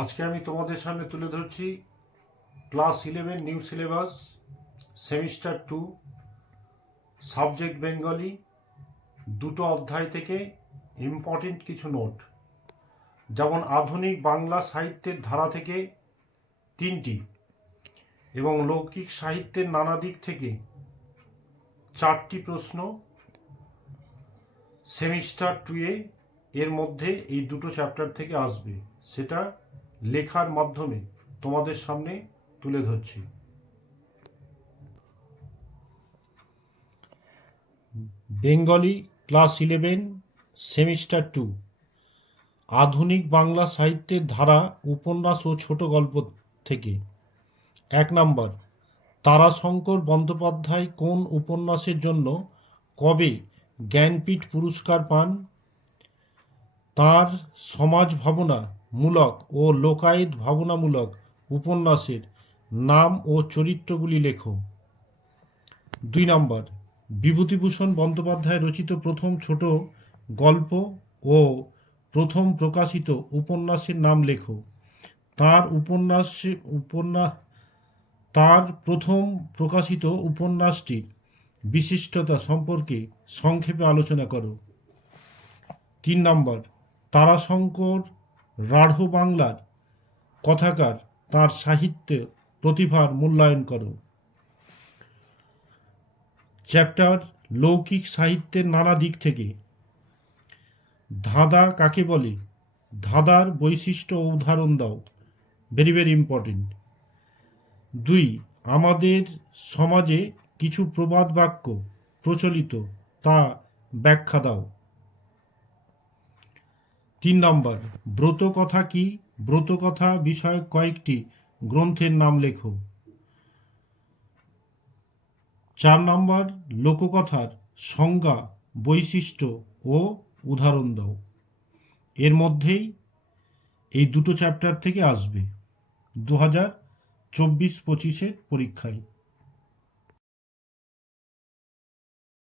আজকে আমি তোমাদের সামনে তুলে ধরছি class eleven, new syllabus, semester two, subject Bengali, দুটো অধ্যায় থেকে ইম্পর্টেন্ট কিছু নোট। যেমন আধুনিক বাংলা সাহিত্যের ধারা থেকে তিনটি এবং লৌকিক সাহিত্যের নানা দিক থেকে চারটি প্রশ্ন। সেমিস্টার টুয়ে এর মধ্যে এই দুটো চ্যাপ্টার থেকে আসবে। সেটা লেখার মাধ্যমে তোমাদের সামনে তুলে ধরছি। Bengali class eleven, semester two. আধুনিক বাংলা সাহিত্যের ধারা, উপন্যাস ও ছোট গল্প থেকে। এক নম্বর, তারাশঙ্কর বন্দ্যোপাধ্যায় কোন উপন্যাসের জন্য কবে জ্ঞানপীঠ পুরস্কার পান? তার সমাজ ভাবনা মূলক ও লোকায়ত ভাবনামূলক উপন্যাসের নাম ও চরিত্রগুলি লেখো। দুই নম্বর, বিভূতিভূষণ বন্দ্যোপাধ্যায় রচিত প্রথম ছোট গল্প ও প্রথম প্রকাশিত উপন্যাসের নাম লেখো। তার উপন্যাসে উপন্যাস তার প্রথম প্রকাশিত উপন্যাসটির বিশিষ্টতা সম্পর্কে সংক্ষেপে আলোচনা করো। তিন নম্বর, তারাশঙ্কর রাঢ় বাংলার কথাকার তার সাহিত্যে প্রতিভার মূল্যায়ন করো। চ্যাপ্টার লৌকিক সাহিত্যের নানা দিক থেকে। ধাঁধা কাকে বলে? ধাঁধার বৈশিষ্ট্য উদাহরণ দাও। ভেরি ভেরি ইম্পর্টেন্ট দুই, আমাদের সমাজে কিছু প্রবাদ বাক্য প্রচলিত, তা ব্যাখ্যা দাও। তিন নম্বর, ব্রত কথা কি? ব্রত কথা বিষয়ক কয়েকটি গ্রন্থের নাম লেখো। চার নম্বর, লোককথার সংজ্ঞা, বৈশিষ্ট্য ও উদাহরণ দাও। এর মধ্যেই এই দুটো চ্যাপ্টার থেকে আসবে। দু হাজার চব্বিশ পঁচিশের পরীক্ষায়।